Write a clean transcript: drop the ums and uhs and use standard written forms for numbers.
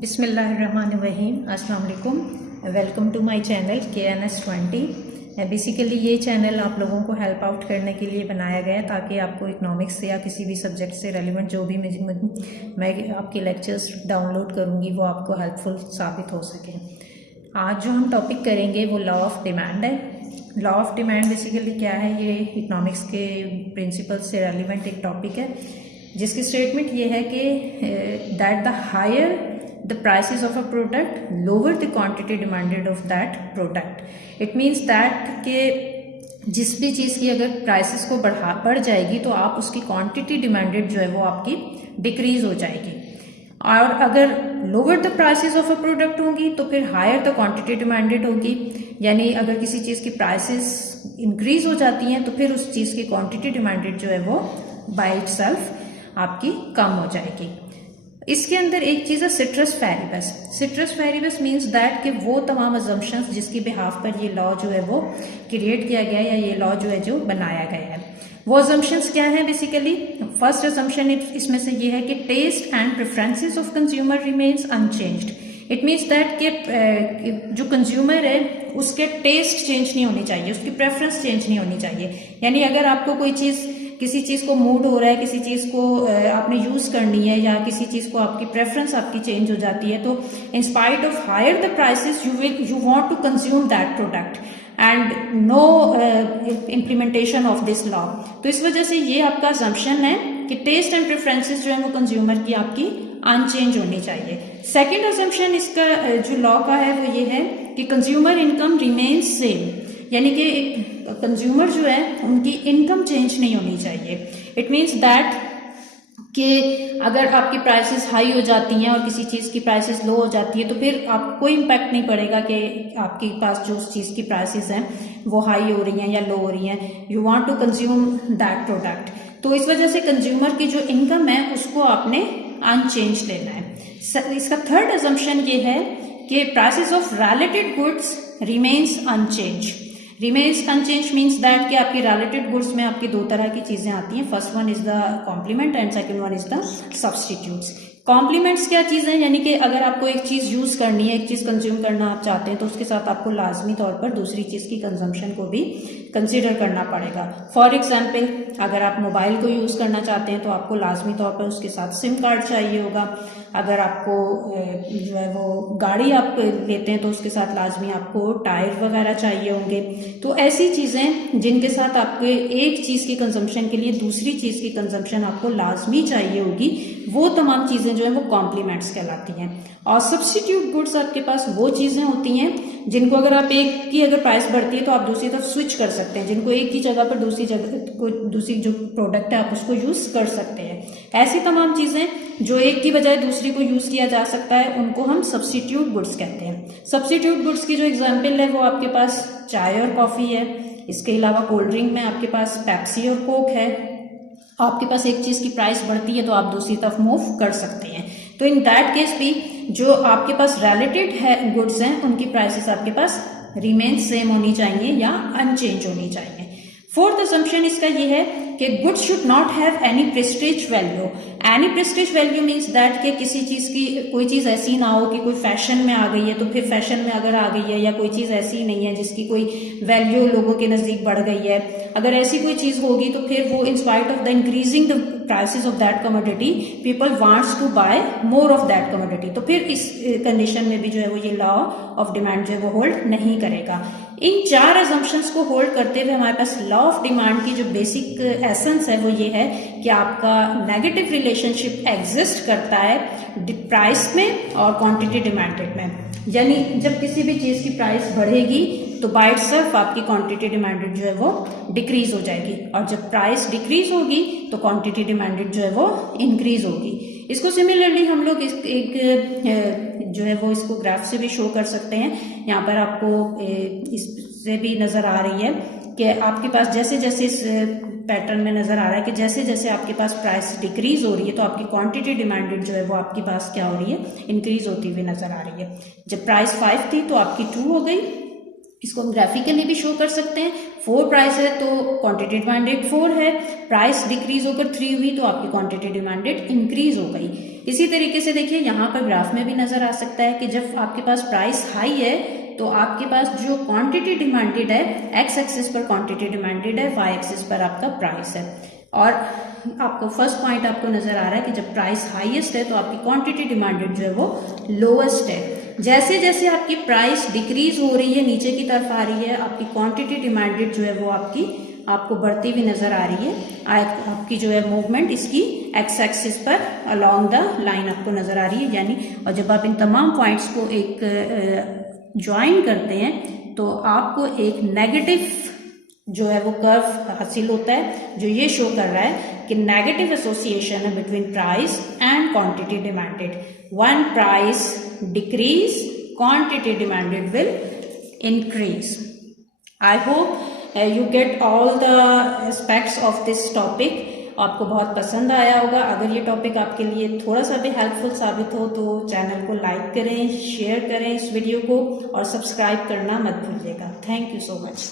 बिस्मिल्लाहिर्रहमानिर्रहीम। अस्सलाम वालेकुम। Welcome to my channel KNS20। Basically ये चैनल आप लोगों को हेल्प आउट करने के लिए बनाया गया है ताकि आपको इकोनॉमिक्स से या किसी भी सब्जेक्ट से रेलिवेंट जो भी मैं आपके लेक्चर्स डाउनलोड करूँगी वो आपको हेल्पफुल साबित हो सके। आज जो हम टॉपिक करेंगे वो लॉ ऑफ डिमांड है। लॉ ऑफ डिमांड बेसिकली क्या है, ये इकोनॉमिक्स के प्रिंसिपल से रेलिवेंट एक टॉपिक है जिसकी स्टेटमेंट ये है कि that the higher the prices of a product lower the quantity demanded of that product. It means that कि जिस भी चीज़ की अगर प्राइसेस को बढ़ जाएगी तो आप उसकी क्वांटिटी डिमांडेड जो है वो आपकी डिक्रीज हो जाएगी, और अगर lower the prices of a product होंगी तो फिर हायर द क्वांटिटी डिमांडेड होगी। यानी अगर किसी चीज़ की प्राइसेस इंक्रीज हो जाती हैं तो फिर उस चीज़ की क्वांटिटी डिमांडेड जो है वो बाय इटसेल्फ आपकी कम हो जाएगी। इसके अंदर एक चीज़ है citrus paribus. Citrus paribus means that कि वो तमाम अजम्पशंस जिसकी बिहाफ पर ये लॉ जो है वो क्रिएट किया गया है या ये लॉ जो है जो बनाया गया है, वो अजम्पशंस क्या है। बेसिकली फर्स्ट अजम्पशन इसमें से ये है कि taste and preferences of consumer remains unchanged. It means that कि जो कंज्यूमर है उसके टेस्ट चेंज नहीं होनी चाहिए, उसकी प्रेफरेंस चेंज नहीं होनी चाहिए। यानी अगर आपको कोई चीज़, किसी चीज़ को मूड हो रहा है, किसी चीज़ को आपने यूज़ करनी है या किसी चीज़ को आपकी प्रेफरेंस आपकी चेंज हो जाती है तो in spite of higher the prices you want to consume that product and no implementation of this law. तो इस वजह से ये आपका असम्पशन है कि टेस्ट एंड प्रेफरेंसेस जो है वो कंज्यूमर की आपकी अनचेंज होनी चाहिए। सेकेंड असम्पशन इसका जो लॉ का है वो ये है कि कंज्यूमर इनकम रिमेन्स सेम, यानी कि एक कंज्यूमर जो है उनकी इनकम चेंज नहीं होनी चाहिए। इट मीन्स दैट कि अगर आपकी प्राइसेस हाई हो जाती हैं और किसी चीज़ की प्राइसेस लो हो जाती है तो फिर आपको कोई इम्पैक्ट नहीं पड़ेगा कि आपके पास जो उस चीज़ की प्राइसेस हैं वो हाई हो रही हैं या लो हो रही हैं। You want to consume that product. तो इस वजह से कंज्यूमर की जो इनकम है उसको आपने अनचेंज लेना है। इसका थर्ड असम्पशन ये है कि prices of related goods remains unchange. Remains unchange means that कि आपकी रिलेटेड गुड्स में आपकी दो तरह की चीजें आती हैं। First one is the complement and second one is the substitutes. Complements क्या चीज़ है, यानी कि अगर आपको एक चीज़ यूज़ करनी है, एक चीज़ कंज्यूम करना आप चाहते हैं तो उसके साथ आपको लाजमी तौर पर दूसरी चीज़ की कंजम्पशन को भी कंसिडर करना पड़ेगा। फॉर एग्जाम्पल अगर आप मोबाइल को यूज़ करना चाहते हैं तो आपको लाजमी तौर पर उसके साथ सिम कार्ड चाहिए होगा। अगर आपको जो है वो गाड़ी आप लेते हैं तो उसके साथ लाजमी आपको टायर वगैरह चाहिए होंगे। तो ऐसी चीज़ें जिनके साथ आपको एक चीज़ की कंजम्पशन के लिए दूसरी चीज़ की कंजम्पशन आपको लाजमी चाहिए होगी, वो तमाम चीज़ें जो है वो कॉम्प्लीमेंट्स कहलाती हैं। और सब्स्टिट्यूट गुड्स आपके पास वो चीज़ें होती हैं जिनको अगर आप एक की अगर प्राइस बढ़ती है तो आप दूसरी तरफ स्विच कर सकते हैं, जिनको एक की जगह पर दूसरी जगह कोई दूसरी जो प्रोडक्ट है आप उसको यूज़ कर सकते हैं। ऐसी तमाम चीज़ें जो एक की बजाय दूसरी को यूज़ किया जा सकता है उनको हम सब्स्टिट्यूट गुड्स कहते हैं। सब्स्टिट्यूट गुड्स की जो एग्जाम्पल है वो आपके पास चाय और कॉफ़ी है। इसके अलावा कोल्ड ड्रिंक में आपके पास पेप्सी और कोक है। आपके पास एक चीज़ की प्राइस बढ़ती है तो आप दूसरी तरफ मूव कर सकते हैं। तो इन दैट केस भी जो आपके पास रिलेटेड है गुड्स हैं उनकी प्राइसेस आपके पास रिमेन सेम होनी चाहिए या अनचेंज होनी चाहिए। फोर्थ असम्पशन इसका ये है कि goods should not have any Prestige value. Any Prestige value means that कि किसी चीज़ की कोई चीज़ ऐसी ना हो कि कोई फैशन में आ गई है तो फिर फैशन में अगर आ गई है, या कोई चीज़ ऐसी नहीं है जिसकी कोई वैल्यू लोगों के नज़दीक बढ़ गई है, अगर ऐसी कोई चीज़ होगी तो फिर वो in spite of the increasing the prices of that commodity people wants to buy more of that commodity. तो फिर इस कंडीशन में भी जो है वो ये लॉ ऑफ डिमांड जो है वो होल्ड नहीं करेगा। इन चार अजम्पशंस को होल्ड करते हुए हमारे पास लॉ ऑफ डिमांड की जो बेसिक एसेंस है वो ये है कि आपका नेगेटिव रिलेशनशिप एग्जिस्ट करता है प्राइस में और क्वांटिटी डिमांडेड में। यानी जब किसी भी चीज़ की प्राइस बढ़ेगी तो बाय इटसेल्फ आपकी क्वांटिटी डिमांडेड जो है वो डिक्रीज हो जाएगी, और जब प्राइस डिक्रीज होगी तो क्वांटिटी डिमांडेड जो है वो इंक्रीज होगी। इसको सिमिलरली हम लोग एक जो है वो इसको ग्राफ से भी शो कर सकते हैं। यहाँ पर आपको इससे भी नज़र आ रही है कि आपके पास जैसे जैसे इस पैटर्न में नज़र आ रहा है कि जैसे जैसे आपके पास प्राइस डिक्रीज हो रही है तो आपकी क्वांटिटी डिमांडेड जो है वो आपके पास क्या हो रही है, इंक्रीज होती हुई नज़र आ रही है। जब प्राइस 5 थी तो आपकी 2 हो गई। इसको हम ग्राफिकली भी शो कर सकते हैं। 4 प्राइस है तो क्वांटिटी डिमांडेड 4 है, प्राइस डिक्रीज होकर 3 हुई तो आपकी क्वांटिटी डिमांडेड इंक्रीज हो गई। इसी तरीके से देखिए यहाँ पर ग्राफ में भी नजर आ सकता है कि जब आपके पास प्राइस हाई है तो आपके पास जो क्वांटिटी डिमांडेड है, एक्स एक्सिस पर क्वांटिटी डिमांडेड है, वाई एक्सिस पर आपका प्राइस है। और आपको फर्स्ट पॉइंट आपको नजर आ रहा है कि जब प्राइस हाईएस्ट है तो आपकी क्वांटिटी डिमांडेड जो है वो लोएस्ट है। जैसे जैसे आपकी प्राइस डिक्रीज हो रही है, नीचे की तरफ आ रही है, आपकी क्वांटिटी डिमांडेड जो है वो आपको बढ़ती हुई नजर आ रही है। आपकी जो है मूवमेंट इसकी एक्स एक्सिस पर अलोंग द लाइन आपको नजर आ रही है, यानी और जब आप इन तमाम पॉइंट्स को एक ज्वाइन करते हैं तो आपको एक नेगेटिव जो है वो कर्व हासिल होता है, जो ये शो कर रहा है कि नेगेटिव एसोसिएशन है between price and quantity demanded. One price decrease, quantity demanded will increase. I hope you get all the aspects of this topic. आपको बहुत पसंद आया होगा। अगर ये टॉपिक आपके लिए थोड़ा सा भी हेल्पफुल साबित हो तो चैनल को लाइक करें, शेयर करें इस वीडियो को और सब्सक्राइब करना मत भूलिएगा। Thank you so much.